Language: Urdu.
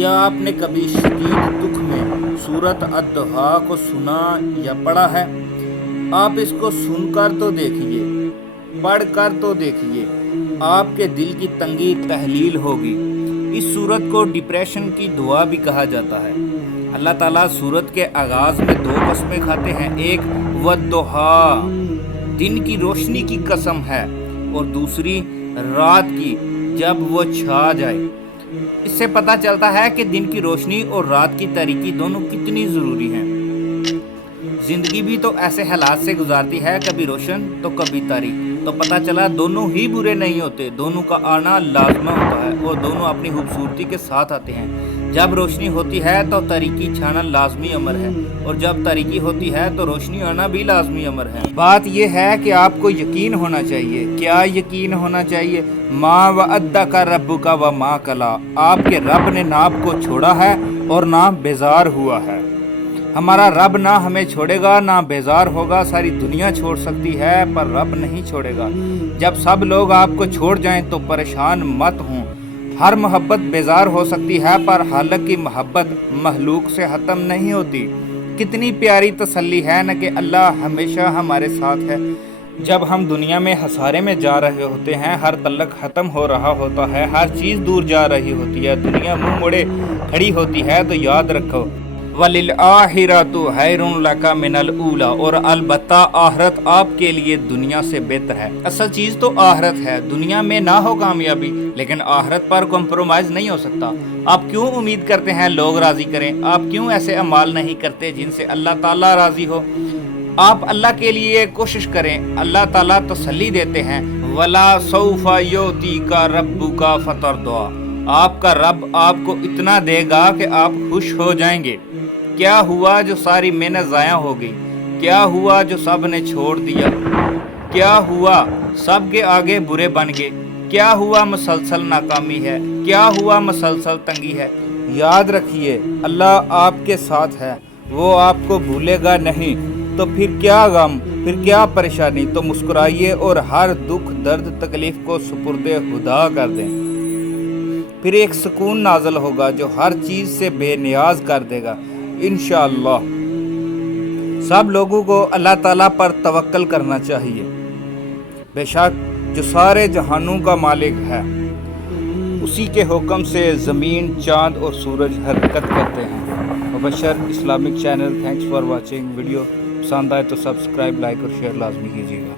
کیا آپ نے کبھی شدید دکھ میں سورۃ الضحیٰ کو سنا یا پڑھا ہے؟ آپ اس کو سن کر تو دیکھیے، پڑھ کر تو دیکھیے، آپ کے دل کی تنگی تحلیل ہوگی۔ اس سورت کو ڈپریشن کی دعا بھی کہا جاتا ہے۔ اللہ تعالیٰ سورت کے آغاز میں 2 قسمیں کھاتے ہیں، ایک والضحیٰ دن کی روشنی کی قسم ہے اور دوسری رات کی جب وہ چھا جائے۔ اس سے پتہ چلتا ہے کہ دن کی روشنی اور رات کی تاریکی دونوں کتنی ضروری ہیں۔ زندگی بھی تو ایسے حالات سے گزارتی ہے، کبھی روشن تو کبھی تاریک، تو پتہ چلا دونوں ہی برے نہیں ہوتے، دونوں کا آنا لازمہ ہوتا ہے اور دونوں اپنی خوبصورتی کے ساتھ آتے ہیں۔ جب روشنی ہوتی ہے تو تاریکی چھانا لازمی امر ہے اور جب تاریکی ہوتی ہے تو روشنی آنا بھی لازمی امر ہے۔ بات یہ ہے کہ آپ کو یقین ہونا چاہیے۔ کیا یقین ہونا چاہیے؟ ما وعدک ربک وما قلی، آپ کے رب نے نہ آپ کو چھوڑا ہے اور نہ بیزار ہوا ہے۔ ہمارا رب نہ ہمیں چھوڑے گا نہ بیزار ہوگا۔ ساری دنیا چھوڑ سکتی ہے پر رب نہیں چھوڑے گا۔ جب سب لوگ آپ کو چھوڑ جائیں تو پریشان مت ہوں۔ ہر محبت بیزار ہو سکتی ہے پر خالق کی محبت مخلوق سے ختم نہیں ہوتی۔ کتنی پیاری تسلی ہے نا کہ اللہ ہمیشہ ہمارے ساتھ ہے۔ جب ہم دنیا میں خسارے میں جا رہے ہوتے ہیں، ہر تعلق ختم ہو رہا ہوتا ہے، ہر چیز دور جا رہی ہوتی ہے، دنیا منہ موڑے کھڑی ہوتی ہے، تو یاد رکھو وَلِلْآخِرَةُ خَيْرٌ لَكَ مِنَ الْأُولَىٰ، اور البتہ آخرت آپ کے لیے دنیا سے بہتر ہے۔ اصل چیز تو آخرت ہے۔ دنیا میں نہ ہو کامیابی لیکن آخرت پر کمپرومائز نہیں ہو سکتا۔ آپ کیوں امید کرتے ہیں لوگ راضی کریں؟ آپ کیوں ایسے اعمال نہیں کرتے جن سے اللہ تعالیٰ راضی ہو؟ آپ اللہ کے لیے کوشش کریں، اللہ تعالیٰ تسلی دیتے ہیں۔ وَلَا سَوْفَ يُعْطِيكَ رَبُّكَ فَتَرْضَىٰ، آپ کا رب آپ کو اتنا دے گا کہ آپ خوش ہو جائیں گے۔ کیا ہوا جو ساری محنت ضائع ہو گئی؟ کیا ہوا جو سب نے چھوڑ دیا؟ کیا ہوا سب کے آگے برے بن گئے؟ کیا ہوا مسلسل ناکامی ہے؟ کیا ہوا مسلسل تنگی ہے؟ یاد رکھیے اللہ آپ کے ساتھ ہے، وہ آپ کو بھولے گا نہیں۔ تو پھر کیا غم، پھر کیا پریشانی؟ تو مسکرائیے اور ہر دکھ درد تکلیف کو سپرد خدا کر دیں۔ پھر ایک سکون نازل ہوگا جو ہر چیز سے بے نیاز کر دے گا انشاءاللہ۔ سب لوگوں کو اللہ تعالیٰ پر توکل کرنا چاہیے۔ بے شک جو سارے جہانوں کا مالک ہے، اسی کے حکم سے زمین، چاند اور سورج حرکت کرتے ہیں۔ Mubashir Islamic channel, thanks for watching. Video پسند آئے تو سبسکرائب، لائک اور شیئر لازمی کیجیے گا۔